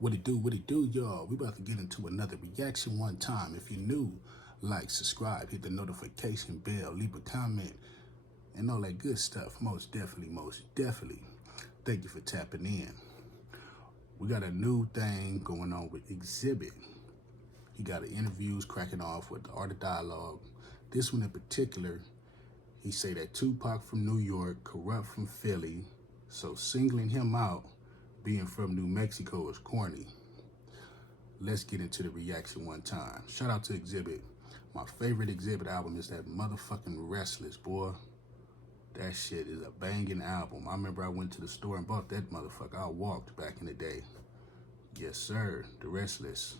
What it do, y'all? We about to get into another reaction one time. If you're new, like, subscribe, hit the notification bell, leave a comment, and all that good stuff. Most definitely. Thank you for tapping in. We got a new thing going on with Xzibit. He got interviews cracking off with the Art of Dialogue. This one in particular, he say that Tupac from New York, Kurupt from Philly, so singling him out, being from New Mexico, is corny. Let's get into the reaction one time. Shout out to Xzibit. My favorite Xzibit album is that motherfucking Restless, boy. That shit is a banging album. I remember I went to the store and bought that motherfucker. I walked back in the day. Yes, sir. The Restless.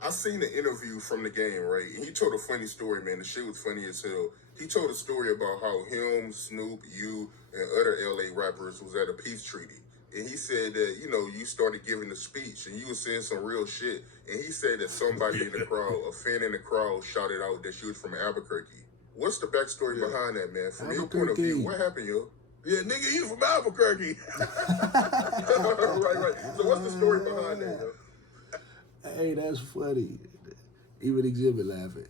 I seen the interview from the game, right? And he told a funny story, man. The shit was funny as hell. He told a story about how him, Snoop, you, and other LA rappers was at a peace treaty. And he said that, you know, you started giving the speech and you was saying some real shit. And he said that somebody in the crowd, a fan in the crowd, shouted out that she was from Albuquerque. What's the backstory behind that, man? From your point of view, what happened, yo? Yeah, nigga, you from Albuquerque. right. So what's the story behind that, yo? Hey, that's funny. Even Xzibit laughing.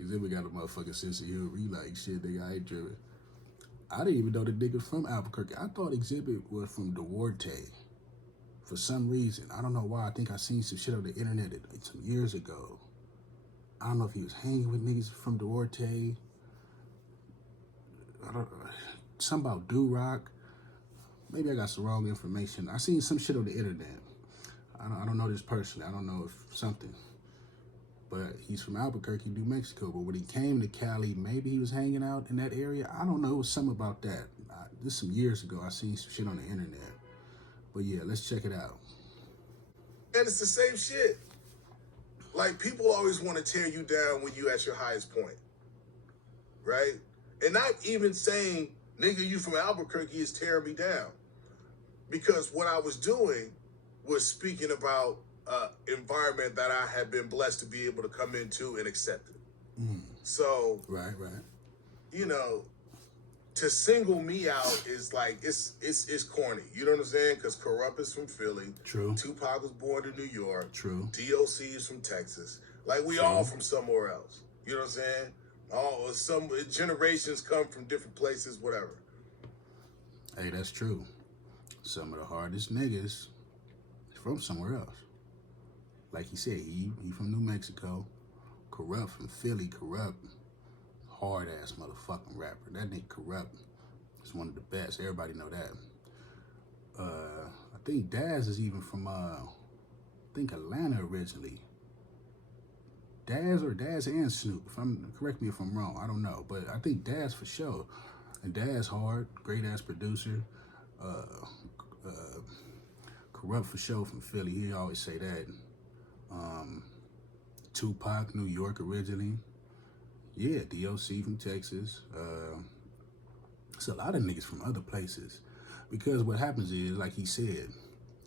Xzibit got a motherfucking sense of humor. He like, shit, nigga, I ain't tripping. I didn't even know the nigga from Albuquerque. I thought Xzibit was from Duarte. For some reason. I don't know why. I think I seen some shit on the internet some years ago. I don't know if he was hanging with niggas from Duarte. I don't know. Something about Do-Rock. Maybe I got some wrong information. I seen some shit on the internet. I don't know this personally. I don't know if something. But he's from Albuquerque, New Mexico. But when he came to Cali, maybe he was hanging out in that area. I don't know. It was something about that. This some years ago. I seen some shit on the internet. But yeah, let's check it out. And it's the same shit. Like, people always want to tear you down when you at your highest point. Right? And not even saying, nigga, you from Albuquerque is tearing me down. Because what I was doing was speaking about environment that I had been blessed to be able to come into and accept it. So, right. You know, to single me out is like, it's corny. You know what I'm saying? Because Kurupt is from Philly. True. Tupac was born in New York. True. D.O.C. is from Texas. Like, we all from somewhere else. You know what I'm saying? Some generations come from different places, whatever. Hey, that's true. Some of the hardest niggas from somewhere else. Like he said, he from New Mexico. Kurupt from Philly. Kurupt, hard ass motherfucking rapper. That nigga Kurupt is one of the best. Everybody know that. I think Daz is even from Atlanta originally. Daz and Snoop. Correct me if I'm wrong. I don't know, but I think Daz for sure. And Daz hard, great ass producer. Kurupt for sure from Philly. He always say that. Tupac, New York originally. Yeah, D.O.C. from Texas. It's a lot of niggas from other places. Because what happens is, like he said,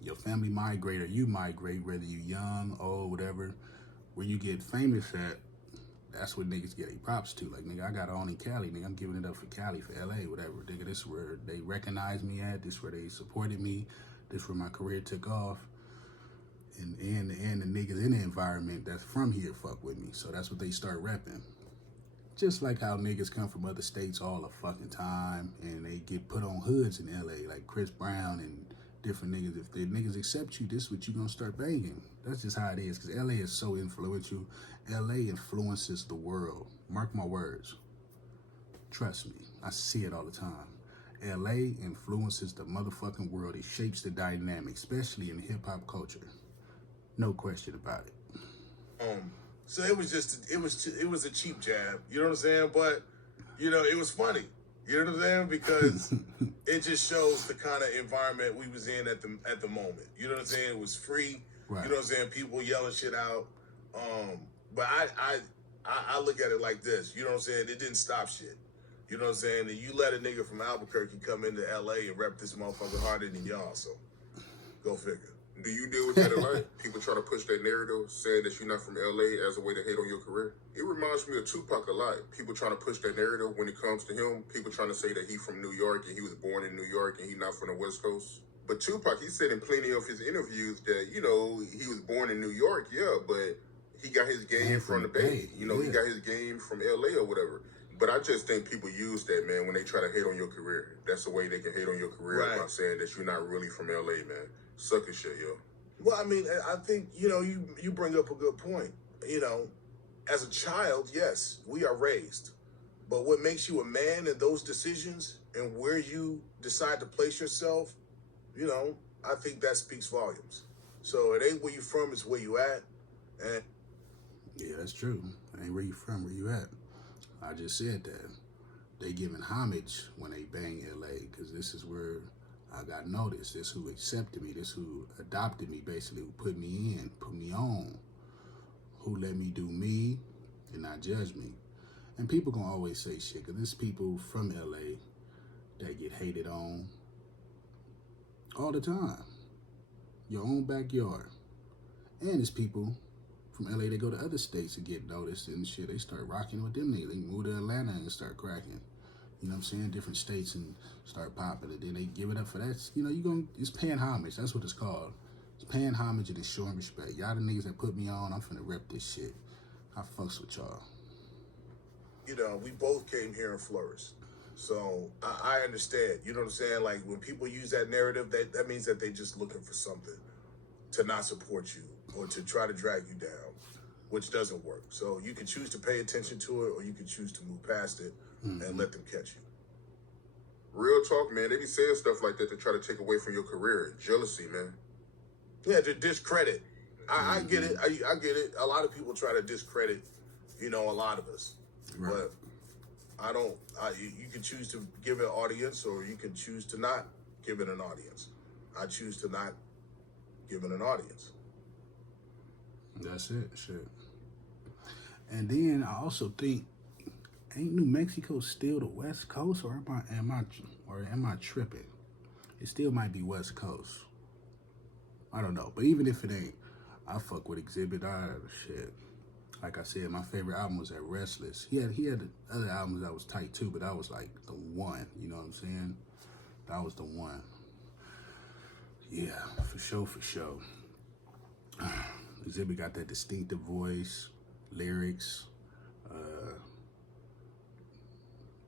your family migrate or you migrate, whether you young, old, whatever. Where you get famous at, that's what niggas get a props to. Like, nigga, I got on in Cali, nigga. I'm giving it up for Cali, for LA, whatever. Nigga, this is where they recognize me at. This is where they supported me. This is where my career took off. And the niggas in the environment that's from here fuck with me. So that's what they start repping. Just like how niggas come from other states all the fucking time and they get put on hoods in LA, like Chris Brown and different niggas. If the niggas accept you, this is what you gonna start banging. That's just how it is, because LA is so influential. LA influences the world. Mark my words. Trust me, I see it all the time. LA influences the motherfucking world. It shapes the dynamic, especially in hip-hop culture. No question about it. So it was a cheap jab, you know what I'm saying? But, you know, it was funny, you know what I'm saying? Because it just shows the kind of environment we was in at the moment. You know what I'm saying? It was free, right. You know what I'm saying? People yelling shit out. But I look at it like this, you know what I'm saying? It didn't stop shit. You know what I'm saying? And you let a nigga from Albuquerque come into LA and rep this motherfucker harder than y'all, so go figure. Do you deal with that a lot? People try to push that narrative, saying that you're not from LA as a way to hate on your career. It reminds me of Tupac a lot. People trying to push that narrative when it comes to him. People trying to say that he from New York and he was born in New York and he not from the West Coast. But Tupac, he said in plenty of his interviews that, you know, he was born in New York, yeah, but he got his game from the Bay. You know, he got his game from LA or whatever. But I just think people use that, man, when they try to hate on your career. That's the way they can hate on your career by saying that you're not really from LA, man. Sucker shit, yo. Well, I mean, I think, you know, you bring up a good point. You know, as a child, yes, we are raised. But what makes you a man in those decisions and where you decide to place yourself, you know, I think that speaks volumes. So it ain't where you from, it's where you at. And yeah, that's true. It ain't where you from, where you at. I just said that. They giving homage when they bang LA, because this is where I got noticed. This who accepted me. This who adopted me, basically, who put me in, put me on, who let me do me and not judge me. And people gonna always say shit, because there's people from LA that get hated on all the time. Your own backyard. And there's people from LA that go to other states and get noticed and shit. They start rocking with them niggas. They move to Atlanta and start cracking. You know what I'm saying? Different states and start popping it. Then they give it up for that. You know, it's paying homage. That's what it's called. It's paying homage and it's showing respect. Y'all the niggas that put me on, I'm finna rep this shit. I fucks with y'all. You know, we both came here and flourished. So I understand. You know what I'm saying? Like, when people use that narrative, that means that they just looking for something to not support you or to try to drag you down, which doesn't work. So you can choose to pay attention to it or you can choose to move past it and let them catch you. Real talk, man. They be saying stuff like that to try to take away from your career. Jealousy, man. Yeah, to discredit. I get it. I get it. A lot of people try to discredit, you know, a lot of us. Right. But I don't. You can choose to give it an audience or you can choose to not give it an audience. I choose to not give it an audience. That's it, shit. And then I also think, ain't New Mexico still the West Coast, or am I tripping? It still might be West Coast. I don't know, but even if it ain't, I fuck with Xzibit. Shit. Like I said, my favorite album was that Restless. He had other albums that was tight too, but that was like the one. You know what I'm saying? That was the one. Yeah, for sure. Xzibit got that distinctive voice, lyrics,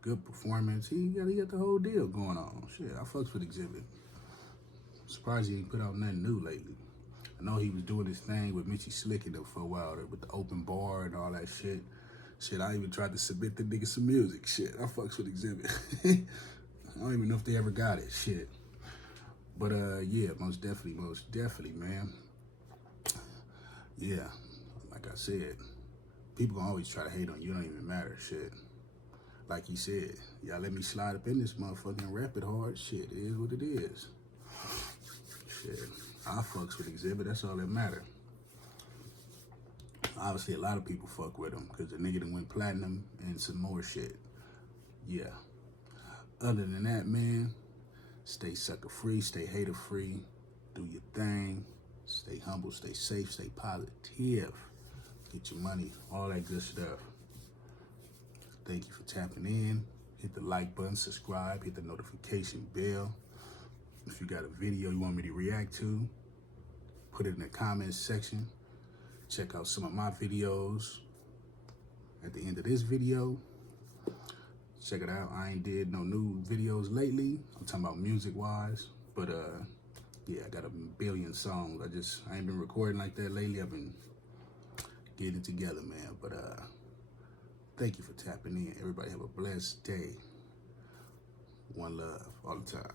good performance. He got the whole deal going on. Shit, I fucks with Xzibit. Surprised he ain't put out nothing new lately. I know he was doing his thing with Mitchie Slick and them for a while, with the open bar and all that shit. Shit, I even tried to submit the nigga some music. Shit, I fucks with Xzibit. I don't even know if they ever got it. Shit. But yeah, most definitely, man. Yeah, like I said, people gonna always try to hate on you. It don't even matter, shit. Like he said, y'all let me slide up in this motherfucker and rap it hard. Shit, it is what it is. Shit, I fucks with Xzibit. That's all that matter. Obviously, a lot of people fuck with him because the nigga done went platinum and some more shit. Yeah. Other than that, man, stay sucker free, stay hater free, do your thing. Stay humble, stay safe, stay positive. Get your money, all that good stuff. Thank you for tapping in. Hit the like button, subscribe, hit the notification bell. If you got a video you want me to react to, put it in the comments section. Check out some of my videos at the end of this video. Check it out. I ain't did no new videos lately. I'm talking about music-wise, but yeah, I got a billion songs. I ain't been recording like that lately. I've been getting it together, man. But thank you for tapping in. Everybody have a blessed day. One love all the time.